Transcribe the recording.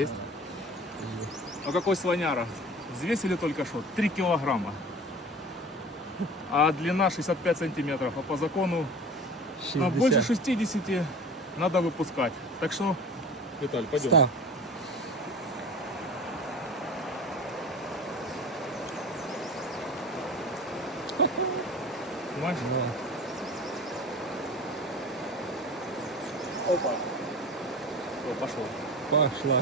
Есть? А какой слоняра? Взвесили только что 3 килограмма. А длина 65 сантиметров. А по закону 60. больше 60 надо выпускать. Так что, Виталь, пойдем. Став. Понимаешь? Да. Опа. О, пошел. Пошла.